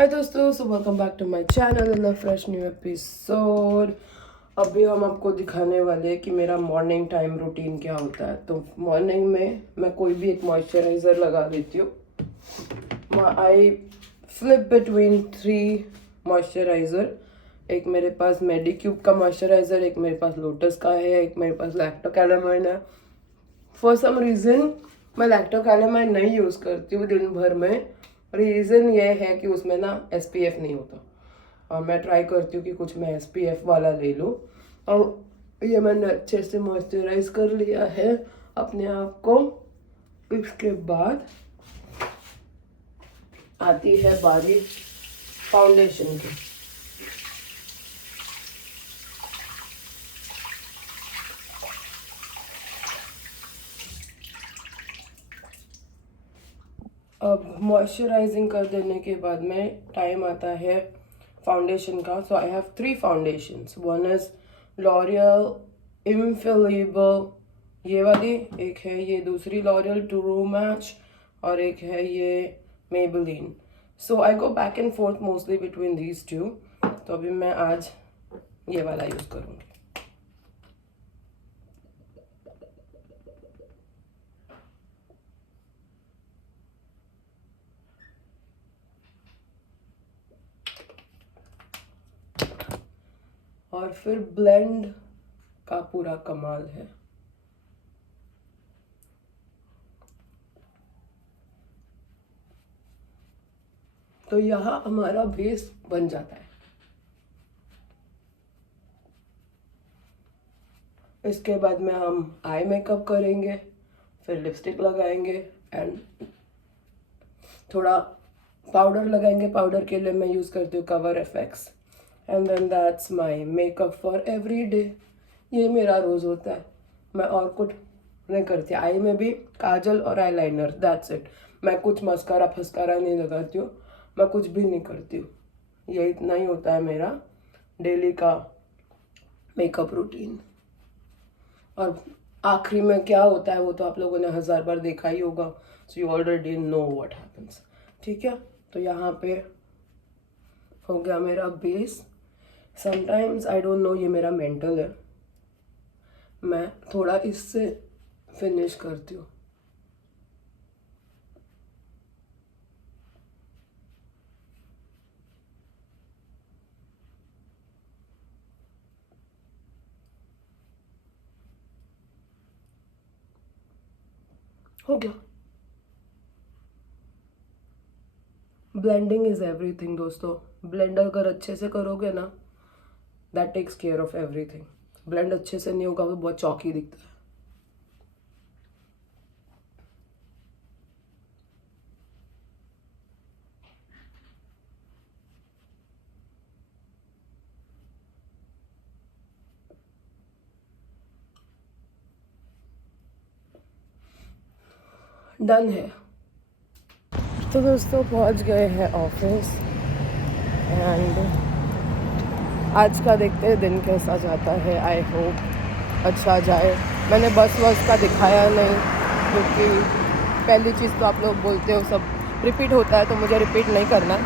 हाय दोस्तों, so welcome back to my channel in a fresh new episode. अभी हम आपको दिखाने वाले हैं कि मेरा मॉर्निंग टाइम रूटीन क्या होता है। तो मॉर्निंग में मैं कोई भी एक मॉइस्चराइज़र लगा देती हूँ। I flip between 3 moisturiser. एक मेरे पास मेडिक्यूब का मॉइस्चराइज़र, एक मेरे पास लोटस का है, एक मेरे पास लैक्टोकैलामाइन है। फॉर सम रीज़न मैं लैक्टोकैलामाइन नहीं यूज़ करती हूँ दिन भर में। रीज़न ये है कि उसमें ना SPF नहीं होता, और मैं ट्राई करती हूँ कि कुछ मैं SPF वाला ले लूँ। और ये मैंने अच्छे से मॉइस्चराइज कर लिया है अपने आप को। इसके बाद आती है बारी फाउंडेशन की। अब मॉइस्चराइजिंग कर देने के बाद में टाइम आता है फाउंडेशन का। So I have 3 foundations. One is L'Oreal infallible, ये वाली एक है, ये दूसरी लॉरियल ट्रू मैच, और एक है ये Maybelline. So I go back and fourth mostly between these two. तो अभी मैं आज ये वाला यूज़ करूँगी। और फिर ब्लेंड का पूरा कमाल है। तो यहाँ हमारा बेस बन जाता है। इसके बाद में हम आई मेकअप करेंगे, फिर लिपस्टिक लगाएंगे एंड थोड़ा पाउडर लगाएंगे। पाउडर के लिए मैं यूज़ करती हूँ cover FX। And then that's my makeup for every day. ये मेरा रोज़ होता है, मैं और कुछ नहीं करती। आई में भी काजल और आईलाइनर, दैट्स इट। मैं कुछ मस्कारा फस्कारा नहीं लगाती हूँ, मैं कुछ भी नहीं करती हूँ। ये इतना ही होता है मेरा डेली का मेकअप रूटीन। और आखिरी में क्या होता है वो तो आप लोगों ने 1000 बार देखा ही होगा। So you already know what happens. ठीक है, तो यहाँ पे हो गया मेरा base. Sometimes I don't know ये मेरा मेंटल है, मैं थोड़ा इससे फिनिश करती हूँ। हो गया। ब्लेंडिंग इज एवरीथिंग दोस्तों। ब्लेंड अगर अच्छे से करोगे ना, that takes care of everything. Blend अच्छे से नहीं होगा तो बहुत चौकी दिखता है। डन है। तो दोस्तों पहुंच गए हैं ऑफिस एंड आज का देखते हैं दिन कैसा जाता है। आई होप अच्छा जाए। मैंने बस का दिखाया नहीं, क्योंकि पहली चीज़ तो आप लोग बोलते हो सब रिपीट होता है, तो मुझे रिपीट नहीं करना।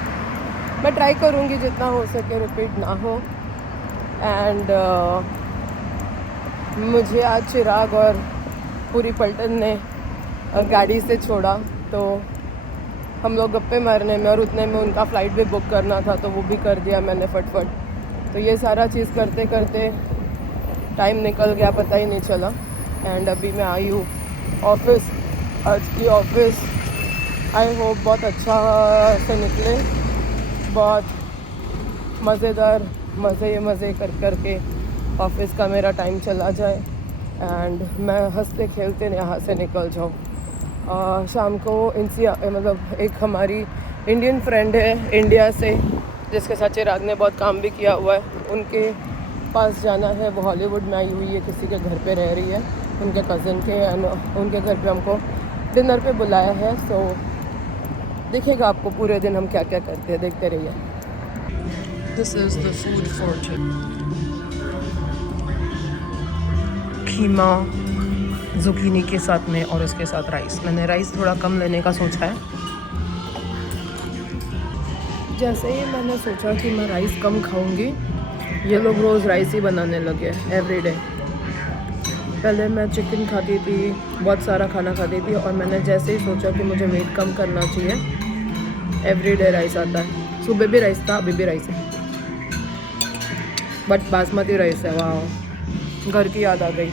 मैं ट्राई करूँगी जितना हो सके रिपीट ना हो। एंड मुझे आज चिराग और पूरी पलटन ने गाड़ी से छोड़ा, तो हम लोग गप्पे मारने में और उतने में उनका फ़्लाइट भी बुक करना था, तो वो भी कर दिया मैंने फटफट। तो ये सारा चीज़ करते करते टाइम निकल गया, पता ही नहीं चला। एंड अभी मैं आई हूँ ऑफिस। आज की ऑफिस आई होप बहुत अच्छा से निकले, बहुत मज़ेदार मज़े करके ऑफिस का मेरा टाइम चला जाए एंड मैं हंसते खेलते यहाँ से निकल जाऊँ। शाम को मतलब एक हमारी इंडियन फ्रेंड है इंडिया से, जिसके साथ चिराग ने बहुत काम भी किया हुआ है, उनके पास जाना है। वो हॉलीवुड में आई हुई है, किसी के घर पे रह रही है, उनके कज़न के। उनके घर पे हमको डिनर पे बुलाया है। सो देखिएगा आपको पूरे दिन हम क्या क्या करते हैं, देखते रहिए। This is the food for खीमा जुकीनी के साथ में, और उसके साथ राइस। मैंने राइस थोड़ा कम लेने का सोचा है। जैसे ही मैंने सोचा कि मैं राइस कम खाऊंगी, ये लोग रोज़ राइस ही बनाने लगे एवरीडे। पहले मैं चिकन खाती थी, बहुत सारा खाना खाती थी, और मैंने जैसे ही सोचा कि मुझे वेट कम करना चाहिए, एवरीडे राइस आता है। सुबह भी राइस था, अभी भी राइस है, बट बासमती राइस है। वाह, घर की याद आ गई।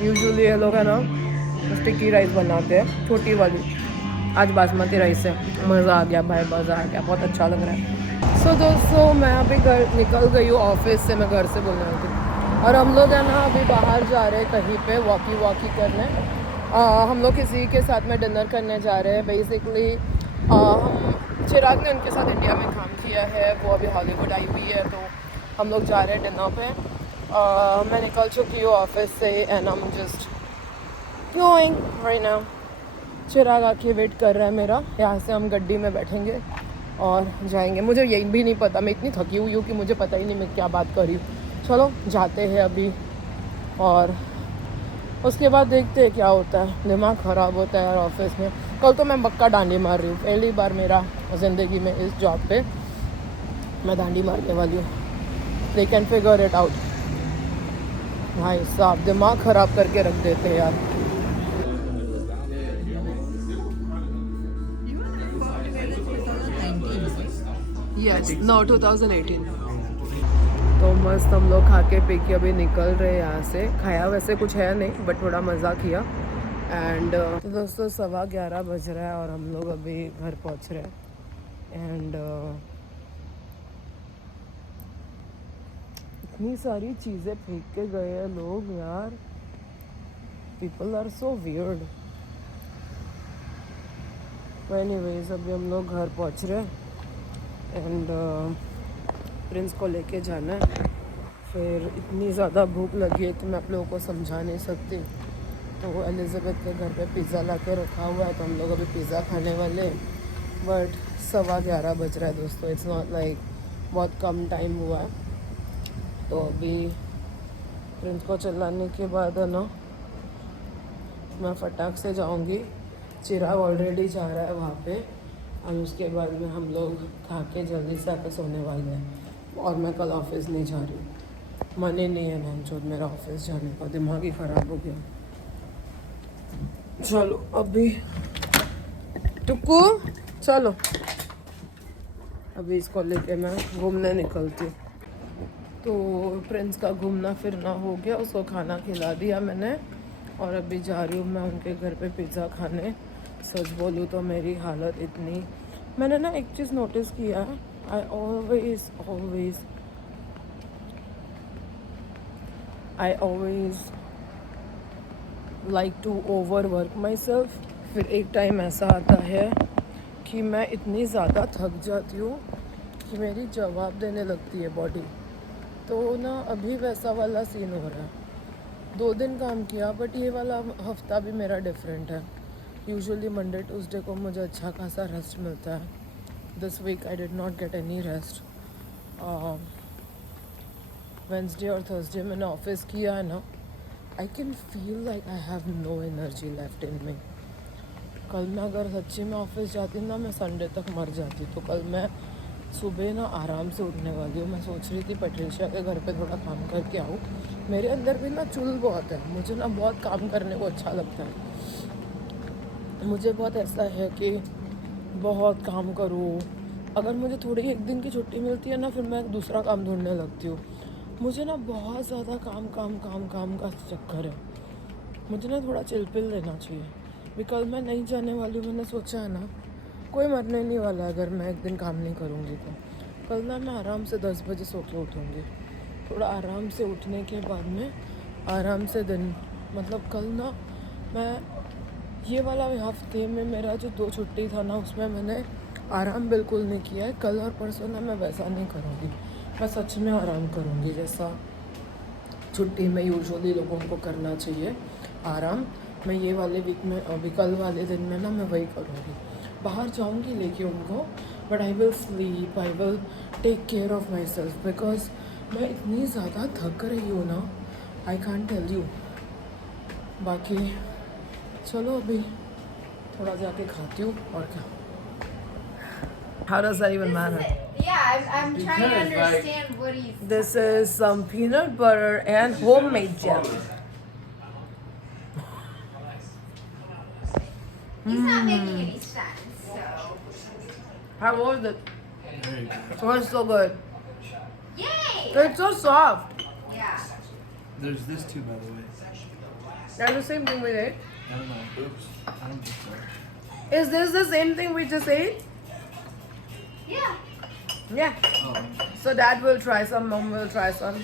यूजुअली ये लोग है ना स्टिकी राइस बनाते हैं, छोटी वाली। आज बासमती राइस है। मज़ा आ गया भाई, मज़ा आ गया, बहुत अच्छा लग रहा है। सो दोस्तों, मैं अभी घर निकल गई हूँ ऑफिस से, मैं घर से बोल रही थी, और हम लोग है ना अभी बाहर जा रहे हैं कहीं पे वॉकी करने। हम लोग किसी के साथ में डिनर करने जा रहे हैं। बेसिकली हम चिराग ने उनके साथ इंडिया में काम किया है, वो अभी हॉलीवुड आई हुई है, तो हम लोग जा रहे हैं डिनर पे। मैं निकल चुकी हूँ ऑफिस से and I am just going right now. Chirag आके वेट कर रहा है मेरा। यहाँ से हम गड्डी में बैठेंगे और जाएंगे। मुझे यही भी नहीं पता, मैं इतनी थकी हुई हूँ कि मुझे पता ही नहीं मैं क्या बात कर रही हूँ। चलो जाते हैं अभी, और उसके बाद देखते हैं क्या होता है। दिमाग ख़राब होता है यार ऑफिस में। कल तो मैं बक्का डांडी मार रही हूँ, पहली बार मेरा ज़िंदगी में इस जॉब पे मैं डांडी मारने वाली हूँ। They can figure it out. भाई साहब दिमाग ख़राब करके रख देते हैं यार। Yes, no 2018। तो मस्त हम लोग खा के पी के अभी निकल रहे हैं यहाँ से। खाया वैसे कुछ है नहीं, बट थोड़ा मज़ा किया। एंड तो दोस्तों 11:15 बज रहा है और हम लोग अभी घर पहुँच रहे हैं। एंड इतनी सारी चीज़ें फेंक के गए हैं लोग यार। People are so weird. Anyways अभी हम लोग घर पहुँच रहे हैं एंड प्रिंस को लेके जाना है। फिर इतनी ज़्यादा भूख लगी है कि मैं आप लोगों को समझा नहीं सकती। तो एलिज़ाबेथ के घर पे पिज़्ज़ा ला के रखा हुआ है, तो हम लोग अभी पिज़्ज़ा खाने वाले। बट 11:15 बज रहा है दोस्तों। इट्स नॉट लाइक बहुत कम टाइम हुआ है। तो अभी प्रिंस को चलाने के बाद है ना मैं फटाक से जाऊंगी। चिराग ऑलरेडी जा रहा है वहाँ पे, और उसके बाद में हम लोग खा के जल्दी से आकर सोने वाले हैं। और मैं कल ऑफिस नहीं जा रही हूँ। मन ही नहीं है नैनचोद मेरा ऑफिस जाने का, दिमाग ही ख़राब हो गया। चलो अभी टुक्कू, चलो अभी इसको लेके मैं घूमने निकलती हूँ। तो प्रिंस का घूमना फिरना हो गया, उसको खाना खिला दिया मैंने, और अभी जा रही हूँ मैं उनके घर पे पिज़्ज़ा खाने। सच बोलूँ तो मेरी हालत इतनी, मैंने ना एक चीज़ नोटिस किया है। I always like to overwork myself. फिर एक टाइम ऐसा आता है कि मैं इतनी ज़्यादा थक जाती हूँ कि मेरी जवाब देने लगती है बॉडी। तो ना अभी वैसा वाला सीन हो रहा है। 2 दिन काम किया, बट ये वाला हफ्ता भी मेरा डिफरेंट है। यूजुअली मंडे ट्यूसडे को मुझे अच्छा खासा रेस्ट मिलता है। This week I did not get any rest. Wednesday और थर्सडे मैंने ऑफिस किया है ना, I can feel like I have no energy left in me. कल मैं अगर सच्ची में ऑफिस जाती ना, मैं संडे तक मर जाती। तो कल मैं सुबह ना आराम से उठने वाली हूँ। मैं सोच रही थी पैट्रिशिया के घर पे थोड़ा काम करके आऊँ। मेरे अंदर भी ना चुल बहुत है, मुझे ना बहुत काम करने को अच्छा लगता है। मुझे बहुत ऐसा है कि बहुत काम करूँ। अगर मुझे थोड़ी एक दिन की छुट्टी मिलती है ना, फिर मैं दूसरा काम ढूंढने लगती हूँ। मुझे ना बहुत ज़्यादा काम का चक्कर है। मुझे ना थोड़ा चिल पिल लेना चाहिए। भी कल मैं नहीं जाने वाली हूँ। मैंने सोचा है ना, कोई मरने नहीं वाला है अगर मैं एक दिन काम नहीं करूँगी तो। कल ना मैं आराम से 10 बजे सो के उठूँगी। थोड़ा आराम से उठने के बाद में आराम से दिन, मतलब कल ना मैं ये वाला हफ्ते में मेरा जो 2 छुट्टी था ना, उसमें मैंने आराम बिल्कुल नहीं किया है। कल और परसों ना मैं वैसा नहीं करूँगी। मैं सच में आराम करूँगी जैसा छुट्टी में यूजुअली लोगों को करना चाहिए आराम। मैं ये वाले वीक में, अभी कल वाले दिन में ना मैं वही करूँगी। बाहर जाऊँगी लेके उनको, but I will sleep, I will take care of myself, because मैं इतनी ज़्यादा थक रही हूँ ना, आई कांट टेल यू। बाकी चलो अभी थोड़ा जाके खाती हूँ और क्या। How does that even matter? Yeah, I'm trying to understand what he's. This is some peanut butter and homemade jelly. He's not making any sense. So. How was it? Very good. It was so good. Yay! It's so soft. Yeah. There's this too, by the way. That's the same thing we ate. I don't know. Oops. I don't think so. Is this the same thing we just ate? Yeah. Yeah. Oh. So dad will try some, mom will try some.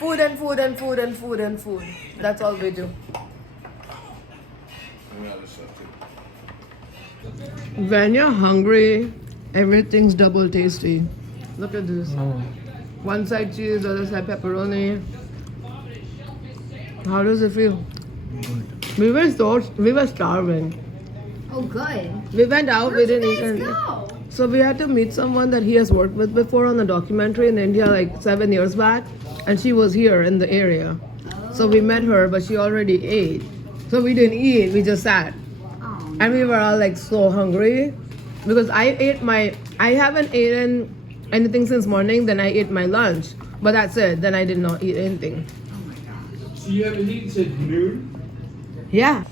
Food and food and food and food and food. That's all we do. When you're hungry, everything's double tasty. Look at this. Oh. One side cheese, the other side pepperoni. How does it feel? Good. We were starving. Oh, good. We went out, we didn't eat anything. Go. So we had to meet someone that he has worked with before on a documentary in India like 7 years back, and she was here in the area. So we met her, but she already ate. So we didn't eat, we just sat. Oh. And we were all like so hungry because I haven't eaten anything since morning, then I ate my lunch. But that's it, then I did not eat anything. So you haven't eaten since noon? Yeah.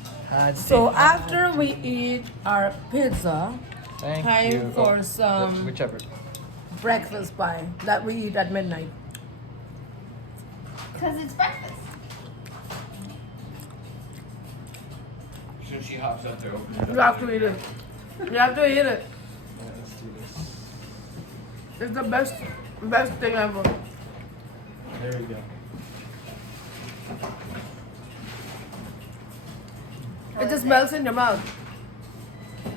So after we eat our pizza, Thank time you. for some Whichever. breakfast pie that we eat at midnight. Because it's breakfast. Since she hops out there, open it You have to eat it. You have to eat it. Yeah, let's do this. It's the best thing ever. There we go. It just melts in your mouth.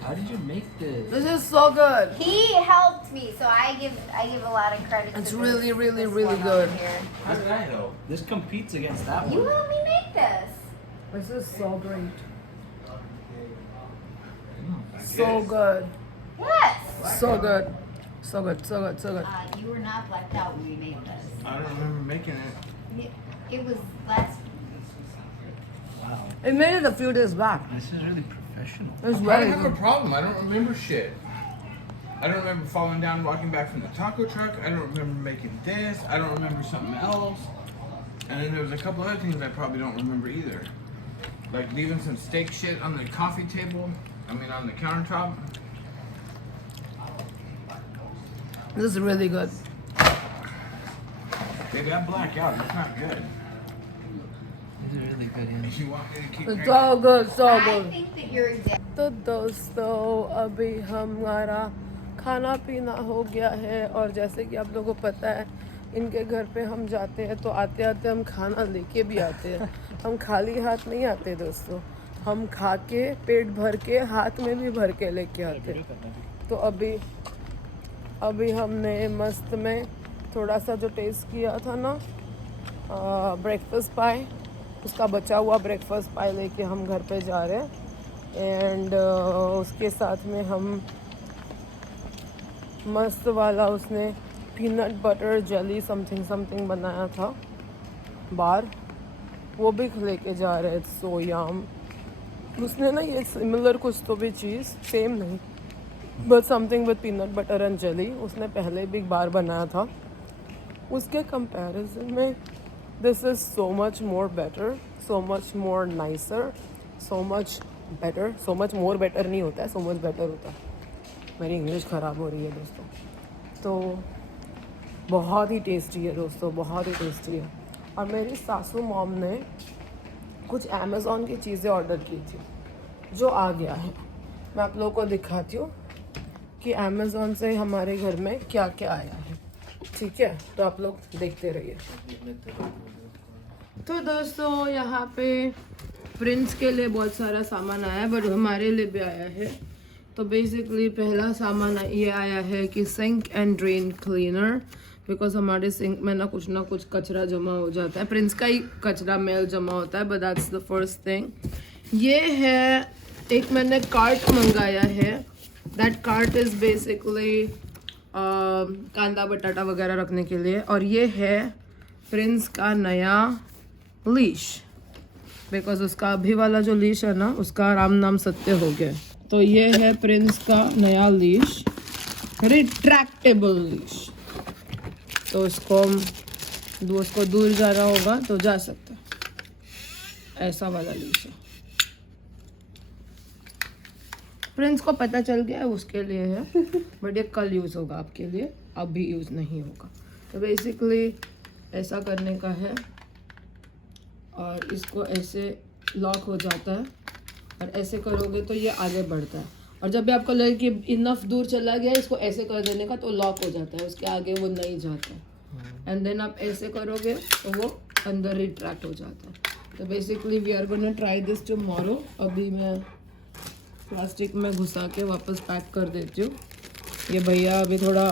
How did you make this? This is so good. He helped me, so I give a lot of credit. It's to really, this, really, this really one good. over here. How did I know? This competes against that You one. helped me make this. This is so great. So good. Yes. So good. So good, so good, so good. You were not blacked out when we made this. I don't remember making it. It was last. Wow. It made it a few days back. This is really professional. It's I very have a good. problem. I don't remember shit. I don't remember falling down walking back from the taco truck. I don't remember making this. I don't remember something else. And then there was a couple other things I probably don't remember either. Like leaving some steak shit on the coffee table. I mean on the countertop. This is really good. They got black out. It's not good. This is really good, yeah. If you want me to keep It's drinking. so good, so I good. think that you're exact. तो दोस्तों अभी हमारा खाना पीना हो गया है और जैसे कि आप लोगों को पता है इनके घर पे हम जाते हैं तो आते आते हम खाना लेके भी आते हैं हम खाली हाथ नहीं आते दोस्तों हम खा के पेट भर के हाथ में भी भर के लेके आते हैं तो अभी हमने मस्त में थोड़ा सा जो टेस्ट किया था ना ब्रेकफास्ट पाई उसका बचा हुआ ब्रेकफास्ट पाई लेके हम घर पे जा रहे हैं एंड उसके साथ में हम मस्त वाला उसने पीनट बटर जेली समथिंग बनाया था बाहर वो भी लेके जा रहे हैं सो याम उसने ना ये सिमिलर कुछ तो भी चीज़ सेम नहीं but something with peanut butter and jelly उसने पहले भी एक बार बनाया था उसके कंपैरिजन में this is so much more better so much more nicer so much better so much more better नहीं होता है सो मच बेटर होता है मेरी इंग्लिश ख़राब हो रही है दोस्तों तो बहुत ही टेस्टी है दोस्तों बहुत ही टेस्टी है और मेरी सासू मॉम ने कुछ अमेज़ॉन की चीज़ें ऑर्डर की थी जो आ गया है मैं आप लोगों को दिखाती हूँ कि अमेज़ॉन से हमारे घर में क्या क्या आया है ठीक है तो आप लोग देखते रहिए तो दोस्तों यहाँ पे प्रिंस के लिए बहुत सारा सामान आया है बट हमारे लिए भी आया है तो बेसिकली पहला सामान ये आया है कि sink and drain cleaner because हमारे सिंक में ना कुछ कचरा जमा हो जाता है प्रिंस का ही कचरा मेल जमा होता है but that's the first thing ये है एक मैंने कार्ट मंगाया है दैट कार्ट इज़ बेसिकली कांदा बटाटा वगैरह रखने के लिए और ये है प्रिंस का नया लीश बिकॉज उसका अभी वाला जो लीश है ना उसका राम नाम सत्य हो गया तो ये है प्रिंस का नया लीश, रिट्रैक्टेबल लीश। तो इसको हम दोस्त को दूर जाना होगा तो जा सकते हैं। ऐसा वाला लीश है। प्रिंस को पता चल गया है उसके लिए है, बट ये कल यूज़ होगा आपके लिए, अभी यूज़ नहीं होगा। तो बेसिकली ऐसा करने का है और इसको ऐसे लॉक हो जाता है और ऐसे करोगे तो ये आगे बढ़ता है। और जब भी आपको लगे कि इनफ दूर चला गया इसको ऐसे कर देने का तो लॉक हो जाता है, उसके आगे वो नहीं जाता है। एंड देन आप ऐसे करोगे तो वो अंदर रिट्रैक्ट हो जाता है। तो basically we are gonna try this tomorrow. अभी मैं प्लास्टिक में घुसा के वापस पैक कर देती हूँ। ये भैया अभी थोड़ा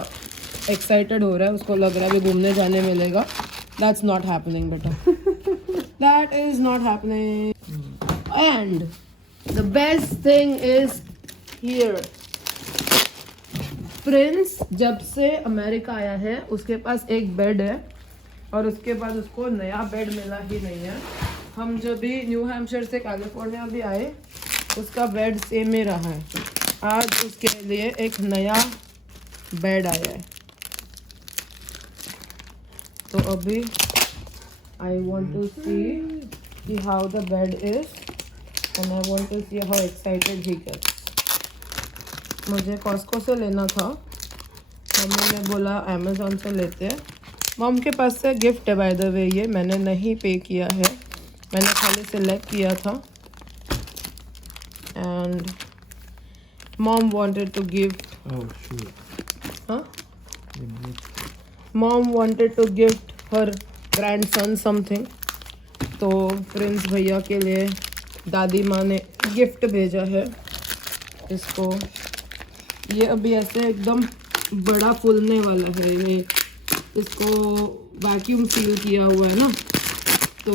एक्साइटेड हो रहा है, उसको लग रहा है अभी घूमने जाने मिलेगा। दैट्स नॉट हैपनिंग बेटा, that is not happening. And the best thing is here, Prince जब से अमेरिका आया है उसके पास एक बेड है और उसके बाद उसको नया बेड मिला ही नहीं है। हम जब भी न्यू हैम्पशायर से कैलिफोर्निया भी आए उसका बेड सेम ही रहा है। आज उसके लिए एक नया बेड आया है। तो अभी I want to see how the bed is and I want to see how excited he gets. मुझे कॉस्को से लेना था, मम्मी ने बोला अमेज़ॉन से लेते हैं। मॉम के पास से गिफ्ट है बाय द वे, ये मैंने नहीं पे किया है, मैंने खाली सेलेक्ट किया था। And mom wanted to give, हाँ, mom wanted to gift her grandson something. तो प्रिंस भैया के लिए दादी माँ ने गिफ्ट भेजा है इसको। ये अभी ऐसे एकदम बड़ा फूलने वाला है, ये इसको वैक्यूम सील किया हुआ है ना। तो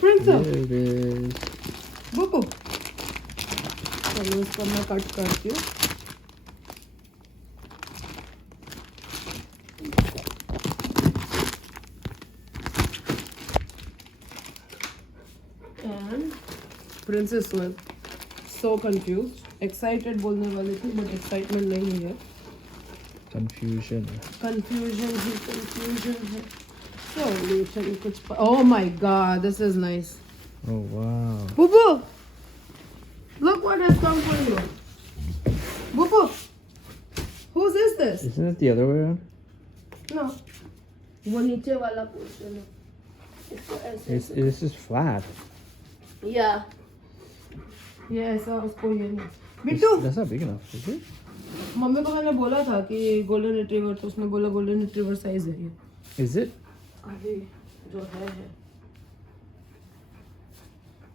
प्रिंस बुबू, चलो इसको मैं कट करती हूँ। And Prince is so confused, excited बोलने वाली थी बट एक्साइटमेंट नहीं है, Confusion. confusion है। Solution कुछ oh my god, this is nice. Oh wow. Bubu, look what has come for you. Bubu, whose is this? Isn't it the other way around? No, वो नीचे वाला portion है, इसको ऐसे This is flat. या ये ऐसा, उसको ये नहीं। Bittu, That's not big enough, is it? Mummy को मैंने बोला था कि गोल्डन रिट्रीवर, तो उसने बोला गोल्डन रिट्रीवर साइज है ये। Is it? अभी जो है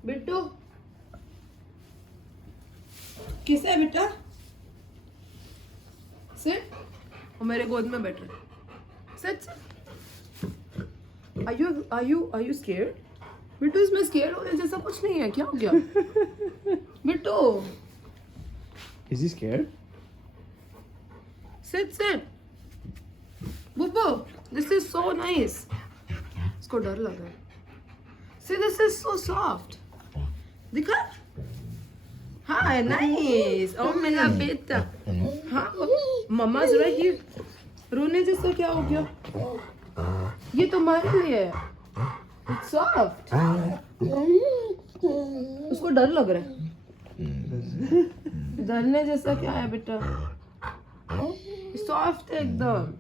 बिट्टू, किसे है बेटा? सिट, वो मेरे गोद में बैठ रहे। Sit. Are you scared? Bittu, इसमें स्केयर होने जैसा कुछ नहीं है, क्या हो गया? Bittu, Is he scared? sit. बुब्बू, this is so nice. इसको डर लग रहा है। See, this is so soft. दिखा? हाँ, nice. Oh मेरा बेटा। हाँ, मम्मा's right here. रोने जैसा क्या हो गया? ये तुम्हारे लिए है। It's soft. उसको डर लग रहा है। डरने जैसा क्या है बेटा? Soft एकदम।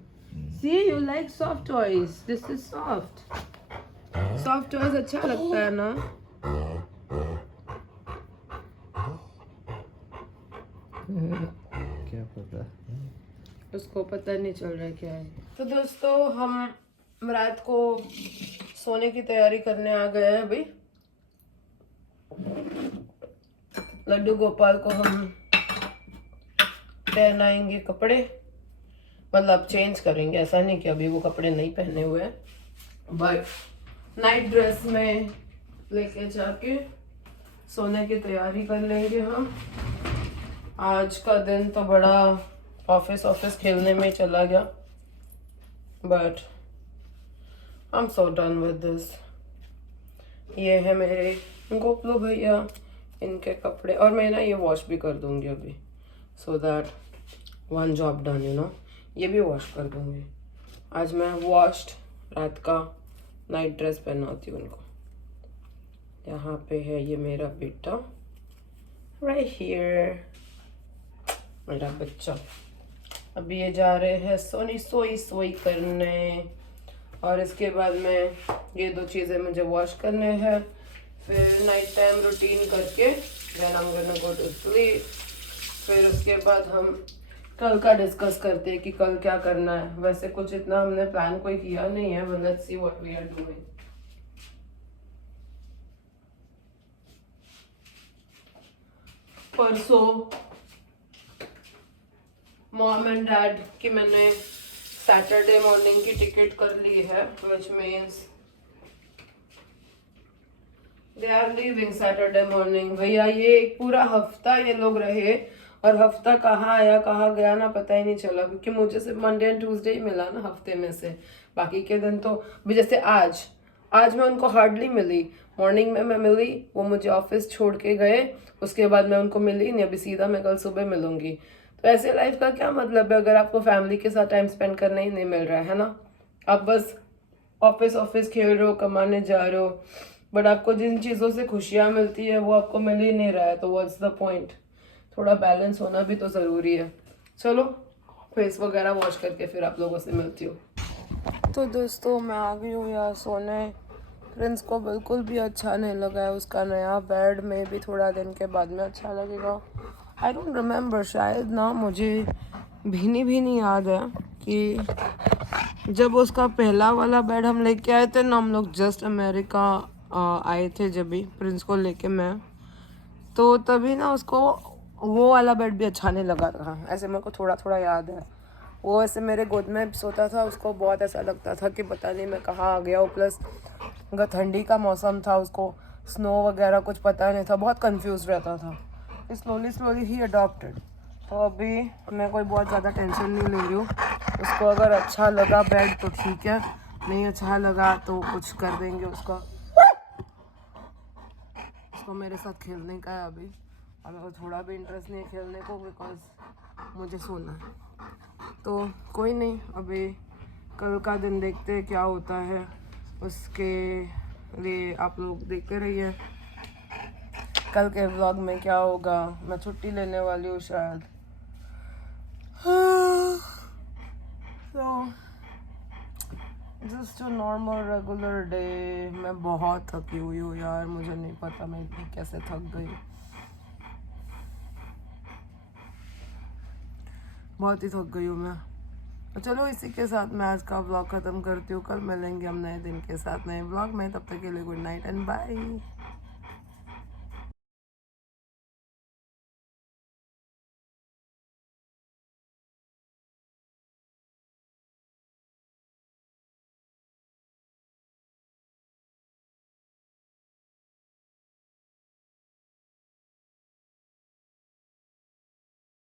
See, you like soft toys. This is soft. Soft toys अच्छा लगता है ना? क्या पता? उसको पता नहीं चल रहा है क्या है। तो दोस्तों, हम रात को सोने की तैयारी करने आ गए हैं अभी। लड्डू गोपाल को हम पहनाएंगे कपड़े, मतलब चेंज करेंगे, ऐसा नहीं कि अभी वो कपड़े नहीं पहने हुए हैं, बट नाइट ड्रेस में लेके जाके सोने की तैयारी कर लेंगे हम। आज का दिन तो बड़ा ऑफिस खेलने में चला गया, but I am so done with this. ये है मेरे गोपलू भैया, इनके कपड़े, और मैं ना ये वॉश भी कर दूंगी अभी, so that one job done, you know. ये भी वॉश कर दूंगी आज मैं। वॉश्ड रात का नाइट ड्रेस पहनाती हूँ उनको। यहाँ पे है ये मेरा बेटा, राइट हियर, मेरा बच्चा। अभी ये जा रहे हैं सोई करने, और इसके बाद में ये 2 चीज़ें मुझे वॉश करने हैं, फिर नाइट टाइम रूटीन करके then I am gonna go to sleep. फिर उसके बाद हम कल का डिस्कस करते हैं कि कल क्या करना है। वैसे कुछ इतना हमने प्लान कोई किया नहीं है, but let's see what we are doing. परसों मॉम एंड डैड की मैंने सैटरडे मॉर्निंग की टिकट कर ली है, which means they are leaving Saturday morning. भैया ये एक पूरा हफ्ता ये लोग रहे, और हफ्ता कहाँ आया कहाँ गया ना पता ही नहीं चला, क्योंकि मुझे सिर्फ मंडे एंड ट्यूसडे ही मिला ना हफ्ते में से। बाकी के दिन तो भी, जैसे आज मैं उनको हार्डली मिली। मॉर्निंग में मैं मिली, वो मुझे ऑफिस छोड़ के गए, उसके बाद मैं उनको मिली नहीं, अभी सीधा मैं कल सुबह मिलूंगी। तो ऐसे लाइफ का क्या मतलब है अगर आपको फैमिली के साथ टाइम स्पेंड करना ही नहीं मिल रहा है ना। आप बस ऑफिस खेल रहे हो, कमाने जा रहे हो, बट आपको जिन चीज़ों से खुशियाँ मिलती है वो आपको मिल ही नहीं रहा है, तो व्हाट्स द पॉइंट। थोड़ा बैलेंस होना भी तो ज़रूरी है। चलो फेस वगैरह वॉश करके फिर आप लोगों से मिलती हूँ। तो दोस्तों मैं आ गई हूँ यहाँ सोने। प्रिंस को बिल्कुल भी अच्छा नहीं लगा है उसका नया बेड, में भी थोड़ा दिन के बाद में अच्छा लगेगा। आई डोंट रिमेम्बर, शायद ना मुझे भी याद है कि जब उसका पहला वाला बेड हम लेके आए थे ना, हम लोग जस्ट अमेरिका आए थे जब भी प्रिंस को लेके मैं, तो तभी ना उसको वो वाला बेड भी अच्छा नहीं लगा था। ऐसे मेरे को थोड़ा याद है। वो ऐसे मेरे गोद में सोता था, उसको बहुत ऐसा लगता था कि पता नहीं मैं कहाँ आ गया हूँ। प्लस ठंडी का मौसम था, उसको स्नो वगैरह कुछ पता नहीं था, बहुत कंफ्यूज रहता था। स्लोली ही अडॉप्टेड। तो अभी मैं कोई बहुत ज़्यादा टेंशन नहीं ले रही हूँ। उसको अगर अच्छा लगा बेड तो ठीक है, नहीं अच्छा लगा तो कुछ कर देंगे उसको मेरे साथ खेलने का है अभी। और थोड़ा भी इंटरेस्ट नहीं है खेलने को, बिकॉज मुझे सोना है। तो कोई नहीं, अभी कल का दिन देखते हैं क्या होता है, उसके लिए आप लोग देखते रहिए कल के व्लॉग में क्या होगा। मैं छुट्टी लेने वाली हूँ शायद। तो just a normal regular day. मैं बहुत थकी हुई हूँ यार, मुझे नहीं पता मैं इतनी कैसे थक गई, बहुत ही थक गई हूँ मैं। तो चलो इसी के साथ मैं आज का व्लॉग ख़त्म करती हूँ। कल मिलेंगे हम नए दिन के साथ नए व्लॉग में, तब तक के लिए गुड नाइट एंड बाय।